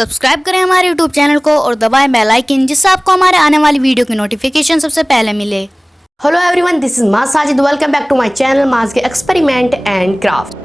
सब्सक्राइब करें हमारे YouTube channel को और दबाएं बेल आइकन, जिससे आपको हमारे आने वाली वीडियो की नोटिफिकेशन सबसे पहले मिले। Hello everyone, this is Maaz Sajid. Welcome back to my channel Maaz के एक्सपेरिमेंट एंड क्राफ्ट।